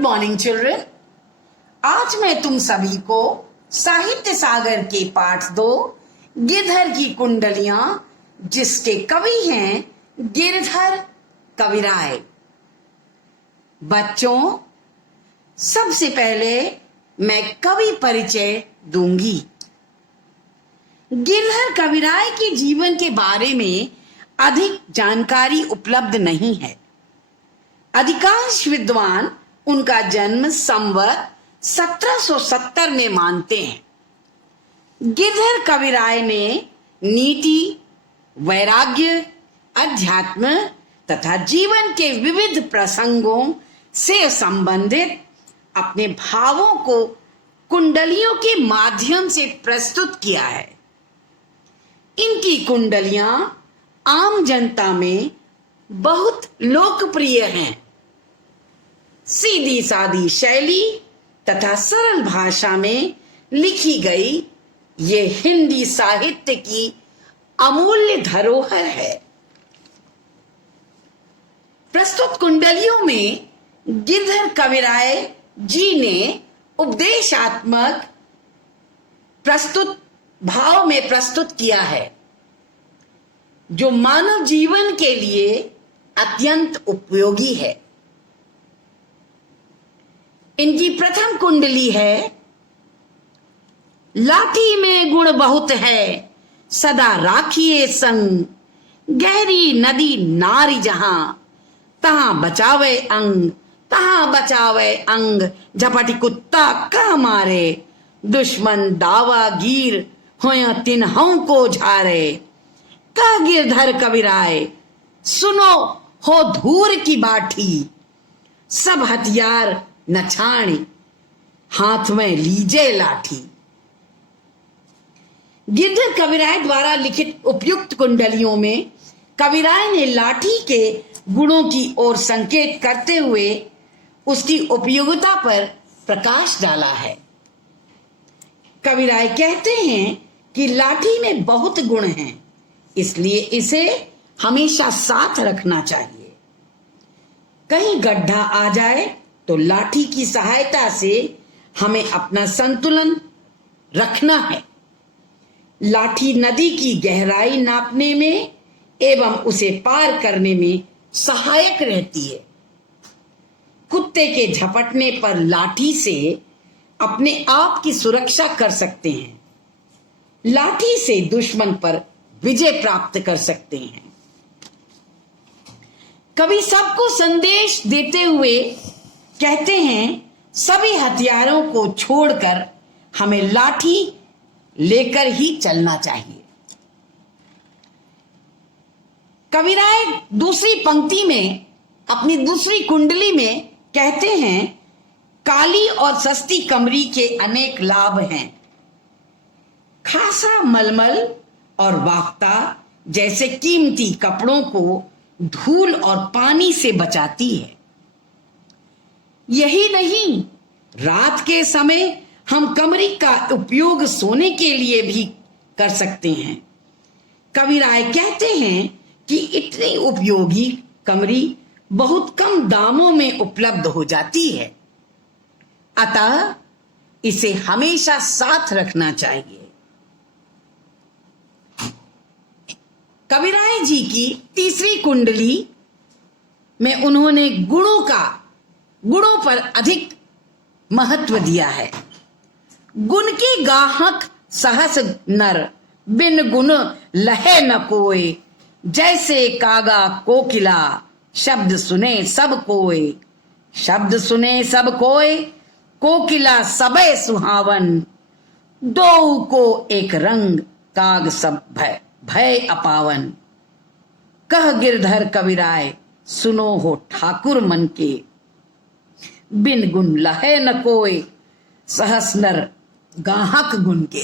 Morning children. आज मैं तुम सभी को साहित्य सागर के पाठ 2 गिरधर की कुंडलियां, जिसके कवि हैं गिरधर कविराय। बच्चों, सबसे पहले मैं कवि परिचय दूंगी। गिरधर कविराय के जीवन के बारे में अधिक जानकारी उपलब्ध नहीं है। अधिकांश विद्वान उनका जन्म संवत 1770 में मानते हैं। गिरधर कविराय ने नीति, वैराग्य, अध्यात्म तथा जीवन के विविध प्रसंगों से संबंधित अपने भावों को कुंडलियों के माध्यम से प्रस्तुत किया है। इनकी कुंडलियां आम जनता में बहुत लोकप्रिय हैं। सीधी सादी शैली तथा सरल भाषा में लिखी गई ये हिंदी साहित्य की अमूल्य धरोहर है। प्रस्तुत कुंडलियों में गिरधर कविराय जी ने उपदेशात्मक भाव में प्रस्तुत किया है, जो मानव जीवन के लिए अत्यंत उपयोगी है। इनकी प्रथम कुंडली है, लाठी में गुण बहुत है, सदा राखिए संग, गहरी नदी नारी जहां, तहां बचावे अंग, तहां बचावे अंग, झपटी कुत्ता कह मारे, दुश्मन दावा गीर होया तिन्हों को झारे। कह गिरधर कविराय सुनो हो धूर की बाठी, सब हथियार न छाणी, हाथ में लीजे लाठी। गिरधर कविराय द्वारा लिखित उपयुक्त कुंडलियों में कविराय ने लाठी के गुणों की ओर संकेत करते हुए उसकी उपयोगिता पर प्रकाश डाला है। कविराय कहते हैं कि लाठी में बहुत गुण हैं, इसलिए इसे हमेशा साथ रखना चाहिए। कहीं गड्ढा आ जाए तो लाठी की सहायता से हमें अपना संतुलन रखना है। लाठी नदी की गहराई नापने में एवं उसे पार करने में सहायक रहती है। कुत्ते के झपटने पर लाठी से अपने आप की सुरक्षा कर सकते हैं। लाठी से दुश्मन पर विजय प्राप्त कर सकते हैं। कवि सबको संदेश देते हुए कहते हैं, सभी हथियारों को छोड़कर हमें लाठी लेकर ही चलना चाहिए। कविराय दूसरी पंक्ति में अपनी दूसरी कुंडली में कहते हैं, काली और सस्ती कमरी के अनेक लाभ हैं। खासा मलमल और वाफ्ता जैसे कीमती कपड़ों को धूल और पानी से बचाती है। यही नहीं, रात के समय हम कमरी का उपयोग सोने के लिए भी कर सकते हैं। कविराय कहते हैं कि इतनी उपयोगी कमरी बहुत कम दामों में उपलब्ध हो जाती है, अतः इसे हमेशा साथ रखना चाहिए। कविराय जी की तीसरी कुंडली में उन्होंने गुणों पर अधिक महत्व दिया है। गुण की गाहक सहस नर, बिन गुण लहे न कोय, जैसे कागा कोकिला, शब्द सुने सब कोय। शब्द सुने सब कोय, कोकिला सबे सुहावन, दो को एक रंग, काग सब भय अपावन। कह गिरधर कविराय सुनो हो ठाकुर मन के, बिन गुण लहे न कोय, सहस नर गाहक गुण के।